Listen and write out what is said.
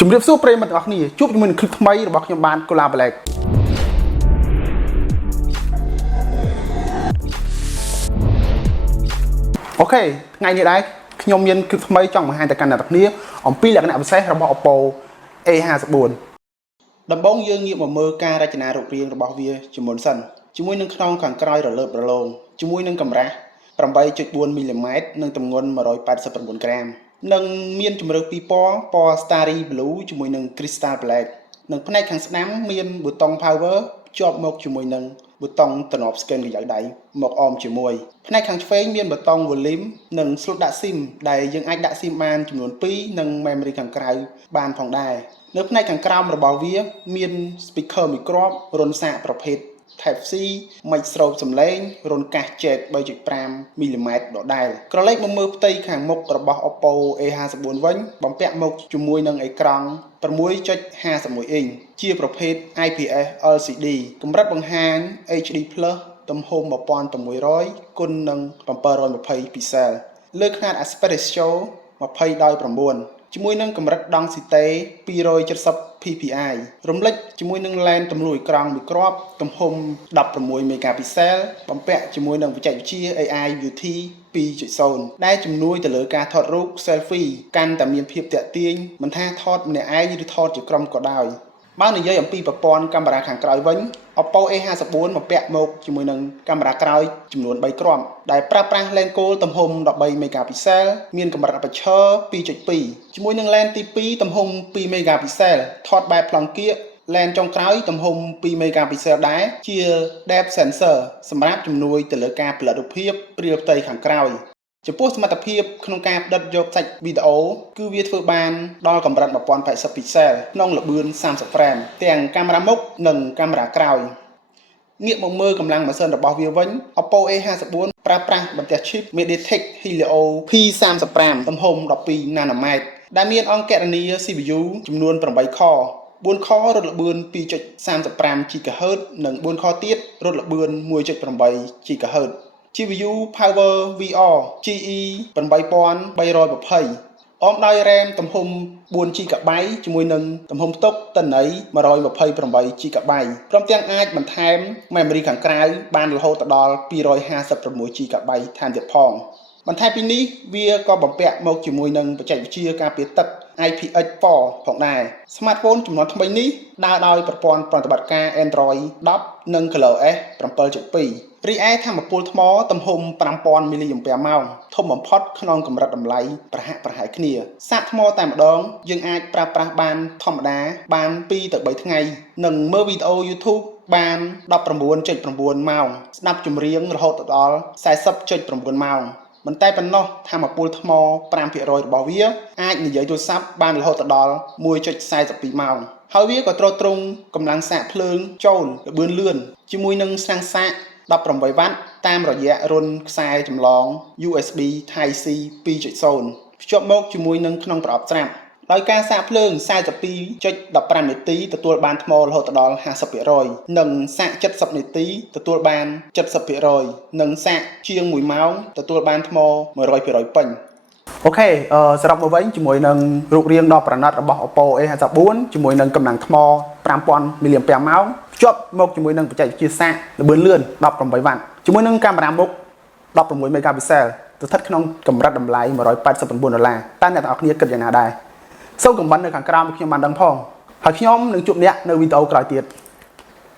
ជំរាបសួរប្រិយមិត្តទាំងអស់គ្នាជួបជាមួយនឹងคลิปថ្មីរបស់ខ្ញុំបាន Kula Black អូខេថ្ងៃនេះដែរខ្ញុំមានคลิปថ្មីចង់បង្ហាញទៅកាន់អ្នកទាំងគ្នាអំពីលក្ខណៈពិសេសរបស់ OPPO A54 ដំបូងយើងងាកមកមើលការរចនារូបរាងរបស់វាជាមុនសិនជាមួយនឹងខ្នងខាងក្រោយរលើបរលោងជាមួយនឹងកម្រាស់ 8.4 មីលីម៉ែត្រនិងទម្ងន់ 189 ក្រាមនិងមានជម្រើសពីរពណ៌ Starry Blue ជាមួយនឹង Crystal Black និងផ្នែកខាងស្ដាំមានប៊ូតុង Power ភ្ជាប់មកជាមួយនឹងប៊ូតុងទំនាប់ Scan ក្រយៅដៃមកអមជាមួយផ្នែកខាងឆ្វេងមានប៊ូតុង Volume និង Slot ដាក់ SIM ដែលយើងអាចដាក់ SIM បានចំនួន2និង Memory ខាងក្រៅបានផងដែរនៅផ្នែកខាងក្រោមរបស់វាមាន Speaker មួយគ្រាប់រុនសាកប្រភេទType C មិចស្រោបសំឡេងរុនកាស Jack 3.5 មីលីម៉ែត្រដដែលក្រឡេកមកមើលផ្ទៃខាងមុខរបស់ OPPO A54 វិញបំពាក់មកជាមួយនឹងអេក្រង់ 6.51 អ៊ីងជាប្រភេទ IPS LCD កម្រិតបង្ហាញ HD+ ទំហំ 1600 គុណនឹង 720 pixel លើขนาด aspect ratio 20:9ជាមួយនឹងកម្រិតដង់ស៊ីតេ270 ppi រំលេចជាមួយនឹងឡេនទម្លុះអេក្រង់មួយគ្រាប់ទំហំ16 megapixel បំពាក់ជាមួយនឹងបច្ចេកវិទ្យា AI UT 2.0 ដែលជំនួយទៅលើការថតរូប Selfie កាន់តែមានភាពទាក់ទាញមិនថាថតម្នាក់ឯងឬថតជាក្រុមក៏ដោយបើនិយាយអំពីប្រព័ន្ធកាមេរ៉ាខាងក្រោយវិញ OPPO A54 បំពាក់មកជាមួយនឹងកាមេរ៉ាក្រោយចំនួន3គ្រាប់ដែលប្រើប្រាស់ឡេនគោលទំហំ13 megapixel មានកម្រិត aperture 2.2 ជាមួយនឹងឡេនទី2ទំហំ2 megapixel ថតបែបប្លង់គៀកឡេនចុងក្រោយទំហំ2 megapixel ដែរជា depth sensor សម្រាប់ជំនួយទៅលើការផលិតរូបភាពព្រាលផ្ទៃខាងក្រោយចំពោះសមត្ថភាពក្នុងការផ្ដិតយកសាច់វីដេអូគឺវាធ្វើបានដល់កម្រិត 1080 pixel ក្នុងល្បឿន 30 frame ទាំងកាមេរ៉ាមុខនិងកាមេរ៉ាក្រោយងាកមកមើលកម្លាំងម៉ាស៊ីនរបស់វាវិញ OPPO A54 ប្រើប្រាស់បន្ទះ chip MediaTek Helio P35 ទំហំ12 nanometer ដែលមានអង្គគណនា CPU ចំនួន8 core 4 core រត់ល្បឿន 2.35 GHz និង4 core ទៀតរត់ល្បឿន 1.8 GHz GPU Power VR GE 8320 អមដោយ RAM ទំហំ 4GB ជាមួយនឹងទំហំផ្ទុកទិន្នន័យ 128GB ព្រមទាំងអាចបន្ថែម Memory ខាងក្រៅបានរហូតដល់ 256GB ថែមទៀតផងបន្ថែមពីនេះវាក៏បំពាក់មកជាមួយនឹងបច្ចេកវិទ្យាការពារទឹក IPX4 ផងដែរ Smartphone ចំនួនថ្មីនេះដើរដោយប្រព័ន្ធប្រតិបត្តិការ Android 10 និង ColorOS 7.2 រីឯថាមពលថ្មទំហំ 5000 mAh ធំបំផុតក្នុងកម្រិតតម្លៃប្រហាក់ប្រហែលគ្នាសាកថ្មតែម្ដងយើងអាចប្រើប្រាស់បានធម្មតាបាន2ទៅ3ថ្ងៃនិងមើលវីដេអូ YouTube បាន 19.9 ម៉ោងស្ដាប់ចម្រៀងរហូតដល់ 40.9 ម៉ោងមិនតែប៉ុណ្ណោះថាមពលថ្ម 5% របស់វាអាចនិយាយទូរស័ព្ទបានរហូតដល់ 1.42 ម៉ោងហើយវាក៏ទ្រទ្រង់កម្លាំងសាកភ្លើងចូលល្បឿនលឿនជាមួយនឹងស្លាំងសាក 18 វ៉ាត់តាមរយៈរុនខ្សែចម្លង USB Type C 2.0 ភ្ជាប់មកជាមួយនឹងក្នុងប្រអប់ស្រាប់ដោយការសាកភ្លើង 42.15 នាទីទទួលបានថ្មរហូតដល់ 50% និងសាក 70 នាទីទទួលបាន 70% និងសាកជាង 1 ម៉ោងទទួលបានថ្ម 100% ពេញអូខេសរុបមកវិញជាមួយនឹងរូបរាងដ៏ប្រណិតរបស់ OPPO A54 ជាមួយនឹងកម្លាំងថ្ម 5000 mAh ភ្ជាប់មកជាមួយនឹងបច្ចេកវិទ្យាសាកល្បឿនលឿន 18 វ៉ាត់ជាមួយនឹងកាមេរ៉ាមុខ 16 megapixel ស្ថិតក្នុងកម្រិតតម្លៃ $189 តើអ្នកទាំងអស់គ្នាគិតយ៉ាងណាដែរសូមខមមិននៅខាងក្រោមខ្ញុំបានដឹងផងហើយខ្ញុំនឹងជួបអ្នកនៅវីដេអូក្រោយទៀត